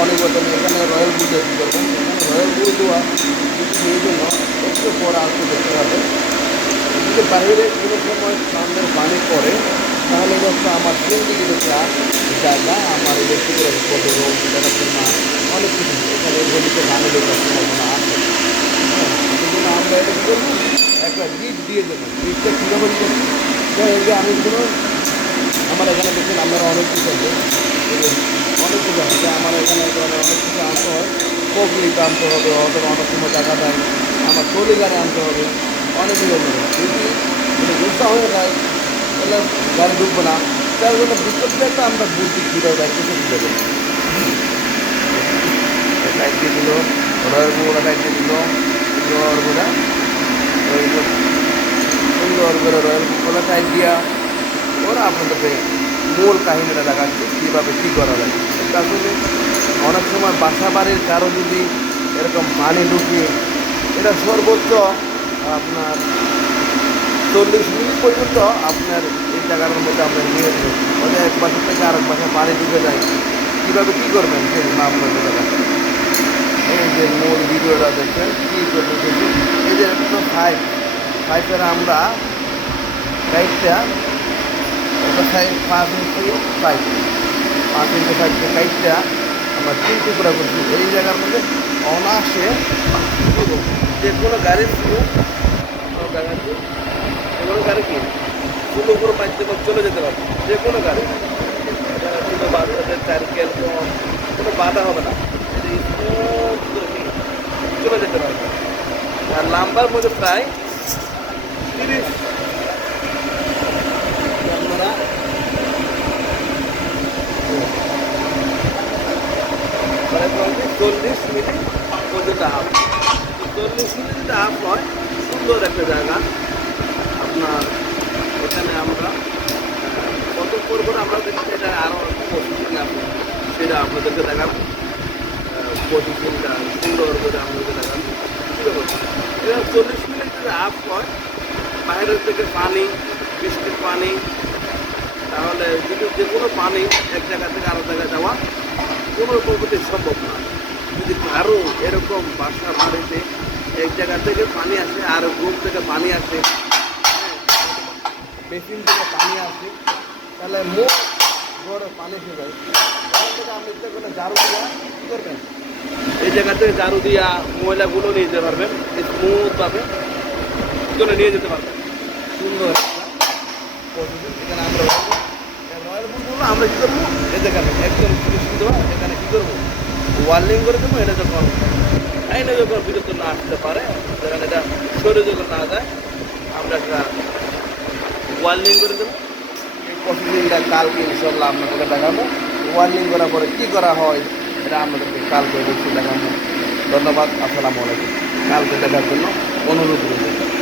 পরিবর্তন এখানে রয়্যাল বুল কী করবেন? রয়্যাল বুল দেওয়া সেই জন্য একটু পর আসতে দেখতে হবে। যদি বাইরে কোনো সময় সামনের পানি পড়ে, তাহলে হচ্ছে আমার তিন যেটা জায়গা আমার এই ব্যক্তি করে রোগ না, অনেক কিছু এখানে গলিতে পানি সম্ভাবনা আছে। সেই আমরা এটা কী করব? একটা ডিপ দিয়ে দেবো। ডিপটা কীভাবে যে আমি কোনো আমার এখানে দেখুন, আপনারা অনেক কিছু আছে এই যে অনেক কিছু আছে আমার এখানে অনেক কিছু আনতে হয়। কবলিতে আনতে হবে, অথবা অনেক সময় টাকা দেয় আমার ট্রলিগারে আনতে হবে। অনেক কিছু আনতে হবে যদি যদি গুসা হয়ে যায়, তাহলে গাড়ি ঢুকবো না। তার জন্য বিপদটা আমরা বুদ্ধি কীভাবে বাইক থেকে দিতে দেবো টাইট দিয়ে দিল টাইট দিয়ে দিল ওরা আপনাদেরকে মূল কাহিনীটা দেখাচ্ছে, কীভাবে কী করা এটা আসলে অনেক সময় বাসা বাড়ির কারও যদি এরকম পানি ঢুকিয়ে এটা সর্বোচ্চ আপনার চল্লিশ মিনিট পর্যন্ত আপনার এই জায়গার মধ্যে আপনার নিয়ে যাবেন ওটা এক বাসা থেকে আরেক বাসায় পানি ঢুকে যায়। কীভাবে কী করবেন? সেই দেখাচ্ছে। এই যে মূল ভিডিওটা দেখছেন, কী চলছে এই যে একটা ফাইভ ফাইভের আমরা সাইডটা একটা সাইড পাঁচ ইঞ্চি সাইড পাঁচ ইঞ্চি সাইডকে সাইডটা আমরা তিন টুকরা করছি। এই জায়গার মধ্যে অনায়াসে যে কোনো গাড়ির দেখাচ্ছি যে কোনো গাড়ি কি? শুরু করে পাইতে চলে যেতে পারবে। যে কোনো গাড়ি। ছোটো বাচ্চাদের সাইকেল কোনো বাধা হবে না। চলে যেতে পারবে। আর লাম্বার মধ্যে প্রায় তিরিশ চল্লিশ মিনিট পর্যন্ত আপ চল্লিশ মিনিট যদি আপ হয় সুন্দর একটা জায়গা। আপনার এখানে আমরা কত করব আমরা দেখছি, এটা আরও আছে। সেটা আপনাদেরকে দেখাবো। প্রসেসিংটা সুন্দর করে আপনাদেরকে দেখাবো। এবার চল্লিশ মিনিট যদি আপ হয় বাইরের থেকে পানি, বৃষ্টির পানি, তাহলে যদি যে কোনো পানি এক জায়গা থেকে আরও জায়গায় যাওয়া কোনো পদ্ধতি সম্ভব না। কারও এরকম বাসা বাড়িতে এক জায়গা থেকে পানি আসে আর রুম থেকে পানি আসে। বেসিন থেকে পানি আসে। তাহলে মুখ ঘরে পানি আপনি ইচ্ছা করলে ঝাড়ু দিয়া কী করবেন? এই জায়গা থেকে ঝাড়ু দিয়া ময়লাগুলো নিয়ে যেতে পারবেন। স্মুথভাবে চলে নিয়ে যেতে পারবেন। সুন্দর। এখানে আমরা রয়্যাল আমরা কী করব? এই যেখানে একদম দেওয়া এখানে কী করব? ওয়ার্লিং করে দেবো, এটা যখন আইনে যখন বিরত না আসতে পারে, যখন এটা সরে যখন না যায়, আমরা একটা ওয়ার্লিং করে দেবো। প্রসেসিংটা কালকে ইনশাল্লাহ আপনাদেরকে দেখাবো। ওয়ার্লিং করার পরে কী করা হয়, এটা আপনাদেরকে কালকে দেখাবো। ধন্যবাদ, আসসালামু আলাইকুম। কালকে দেখার জন্য অনুরোধ রইল।